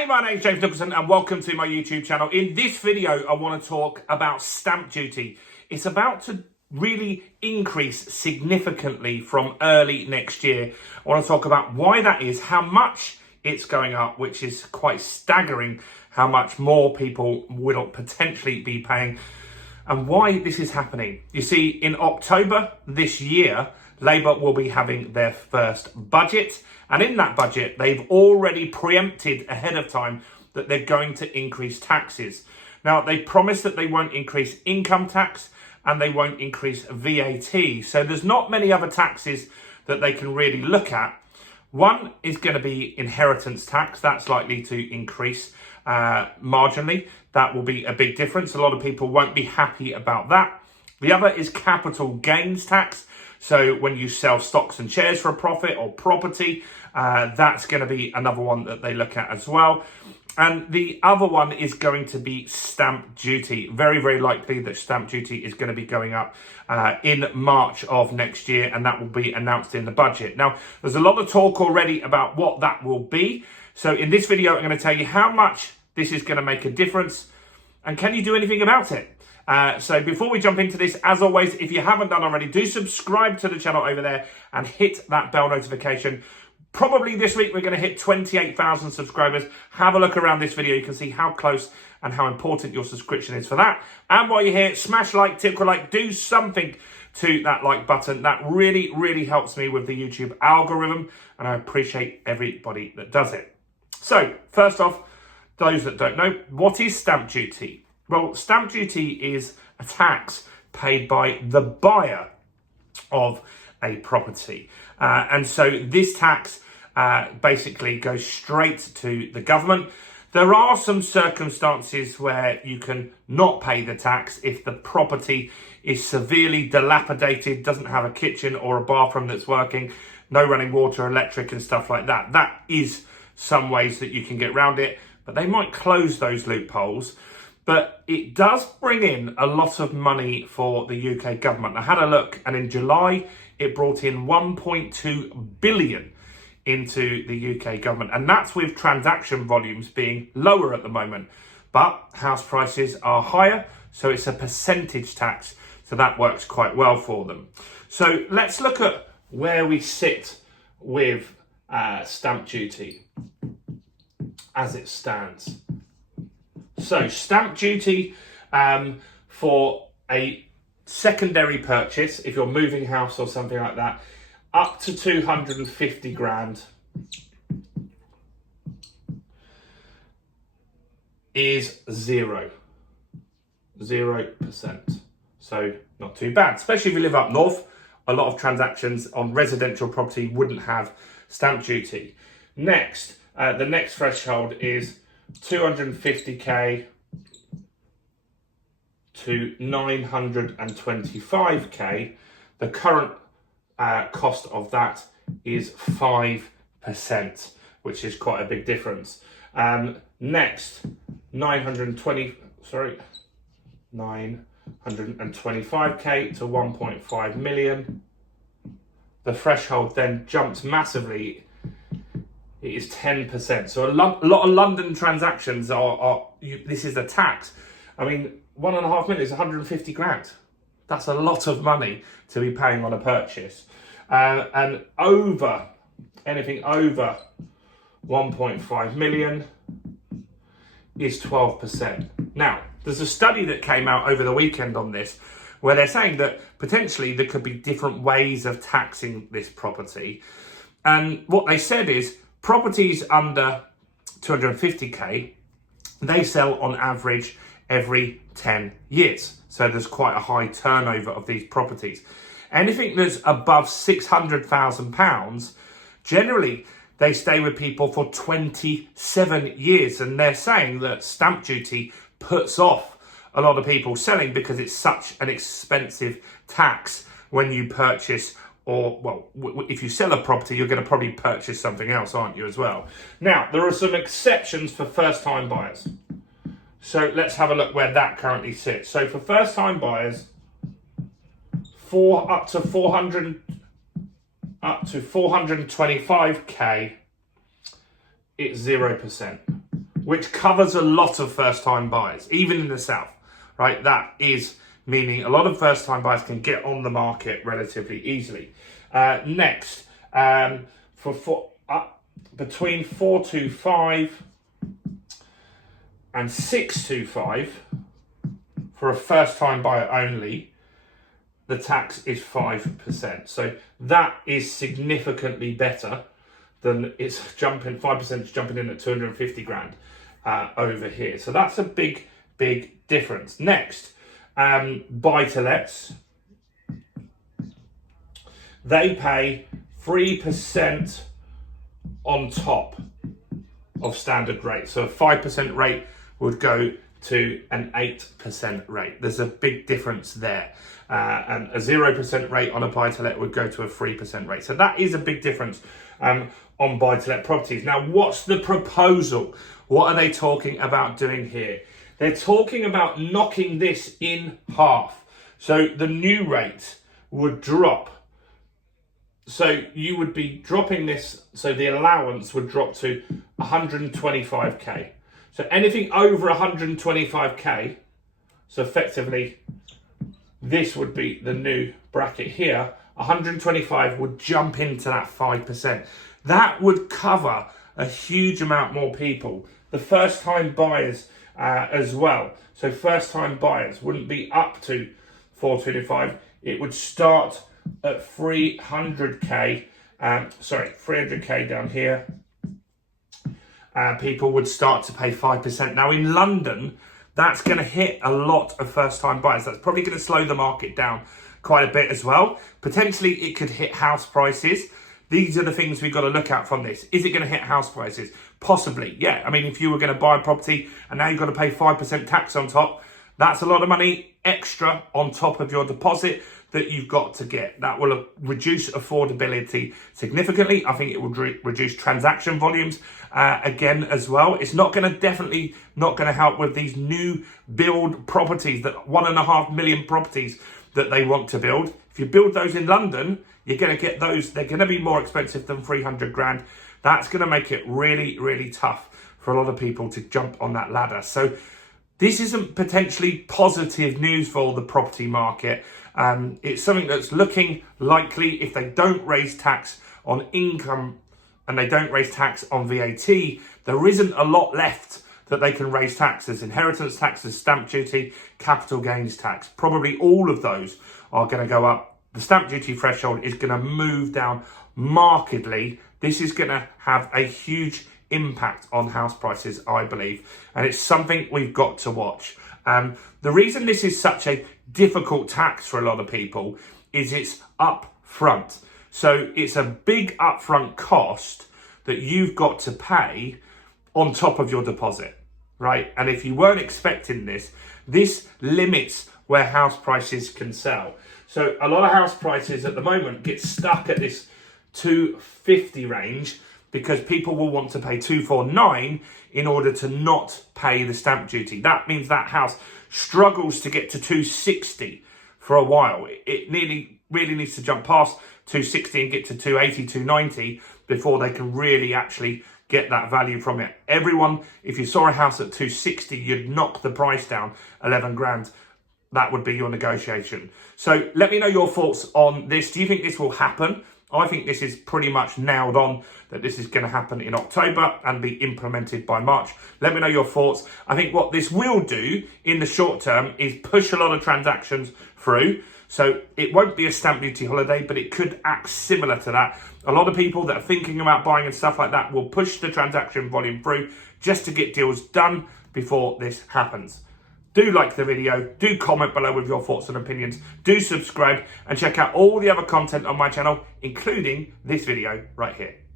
Hey, my name's James Nicholson and welcome to my YouTube channel. In this video, I want to talk about stamp duty. It's about to really increase significantly from early next year. I want to talk about why that is, how much it's going up, which is quite staggering, how much more people will potentially be paying, and why this is happening. You see, in October this year, Labour will be having their first budget. And in that budget, they've already preempted ahead of time that they're going to increase taxes. Now, they promised that they won't increase income tax and they won't increase VAT. So there's not many other taxes that they can really look at. One is going to be inheritance tax. That's likely to increase marginally. That will be a big difference. A lot of people won't be happy about that. The other is capital gains tax. So when you sell stocks and shares for a profit or property, that's going to be another one that they look at as well. And the other one is going to be stamp duty. Very, very likely that stamp duty is going to be going up in March of next year, and that will be announced in the budget. Now, there's a lot of talk already about what that will be. So in this video, I'm going to tell you how much this is going to make a difference, and can you do anything about it? So before we jump into this, as always, if you haven't done already, do subscribe to the channel over there and hit that bell notification. Probably this week, we're going to hit 28,000 subscribers. Have a look around this video. You can see how close and how important your subscription is for that. And while you're here, smash like, tickle like, do something to that like button. That really, really helps me with the YouTube algorithm. And I appreciate everybody that does it. So first off, those that don't know, what is stamp duty? Well, stamp duty is a tax paid by the buyer of a property. And so this tax basically goes straight to the government. There are some circumstances where you can not pay the tax if the property is severely dilapidated, doesn't have a kitchen or a bathroom that's working, no running water, electric and stuff like that. That is some ways that you can get around it, but they might close those loopholes. But it does bring in a lot of money for the UK government. I had a look, and in July, it brought in 1.2 billion into the UK government. And that's with transaction volumes being lower at the moment. But house prices are higher, so it's a percentage tax. So that works quite well for them. So let's look at where we sit with stamp duty as it stands. So stamp duty for a secondary purchase, if you're moving house or something like that, up to 250 grand is 0%. So not too bad, especially if you live up north. A lot of transactions on residential property wouldn't have stamp duty. Next, the next threshold is 250k to 925k. The current cost of that is 5%, which is quite a big difference. Next, 925k to 1.5 million. The threshold then jumps massively. It is 10%. So a lot of London transactions this is the tax. I mean, 1.5 million is 150 grand. That's a lot of money to be paying on a purchase. And anything over 1.5 million is 12%. Now, there's a study that came out over the weekend on this, where they're saying that potentially there could be different ways of taxing this property. And what they said is, properties under 250k, they sell on average every 10 years. So there's quite a high turnover of these properties. Anything that's above £600,000, generally they stay with people for 27 years. And they're saying that stamp duty puts off a lot of people selling because it's such an expensive tax when you purchase, or, well, if you sell a property, you're going to probably purchase something else, aren't you, as well? Now, there are some exceptions for first-time buyers. So let's have a look where that currently sits. So for first-time buyers, up to 425k, it's 0%. which covers a lot of first-time buyers, even in the south, right? That is meaning a lot of first-time buyers can get on the market relatively easily. Next, between 425 and 625 for a first-time buyer only, the tax is 5%. So that is significantly better than it's jumping, 5% is jumping in at 250 grand over here. So that's a big difference. Next, buy-to-lets. They pay 3% on top of standard rate. So a 5% rate would go to an 8% rate. There's a big difference there. And a 0% rate on a buy-to-let would go to a 3% rate. So that is a big difference on buy-to-let properties. Now, what's the proposal? What are they talking about doing here? They're talking about knocking this in half. So the new rate would drop. So you would be dropping this, so the allowance would drop to 125k. So anything over 125k, so effectively this would be the new bracket here, 125 would jump into that 5%. That would cover a huge amount more people. The first time buyers as well. So first time buyers wouldn't be up to 425. It would start at 300k, 300k down here. People would start to pay 5%. Now in London, that's going to hit a lot of first-time buyers. That's probably going to slow the market down quite a bit as well. Potentially, it could hit house prices. These are the things we've got to look at from this. Is it going to hit house prices? Possibly, yeah. I mean, if you were going to buy a property and now you've got to pay 5% tax on top, that's a lot of money extra on top of your deposit that you've got to get. That will reduce affordability significantly. I think it will reduce transaction volumes again as well. It's definitely not going to help with these new build properties, that 1.5 million properties that they want to build. If you build those in London, you're going to get those. They're going to be more expensive than 300 grand. That's going to make it really tough for a lot of people to jump on that ladder. So this isn't potentially positive news for the property market. It's something that's looking likely if they don't raise tax on income and they don't raise tax on VAT. There isn't a lot left that they can raise tax. There's inheritance tax, there's stamp duty, capital gains tax. Probably all of those are going to go up. The stamp duty threshold is going to move down markedly. This is going to have a huge impact on house prices, I believe, and it's something we've got to watch. The reason this is such a difficult tax for a lot of people is it's up front. So it's a big upfront cost that you've got to pay on top of your deposit, right? And if you weren't expecting this, this limits where house prices can sell. So a lot of house prices at the moment get stuck at this 250 range because people will want to pay 249 in order to not pay the stamp duty. That means that house struggles to get to 260 for a while. It really needs to jump past 260 and get to 280, 290 before they can really actually get that value from it. Everyone, if you saw a house at 260, you'd knock the price down 11 grand. That would be your negotiation. So let me know your thoughts on this. Do you think this will happen? I think this is pretty much nailed on, that this is going to happen in October and be implemented by March. Let me know your thoughts. I think what this will do in the short term is push a lot of transactions through. So it won't be a stamp duty holiday, but it could act similar to that. A lot of people that are thinking about buying and stuff like that will push the transaction volume through just to get deals done before this happens. Do like the video, do comment below with your thoughts and opinions, do subscribe and check out all the other content on my channel, including this video right here.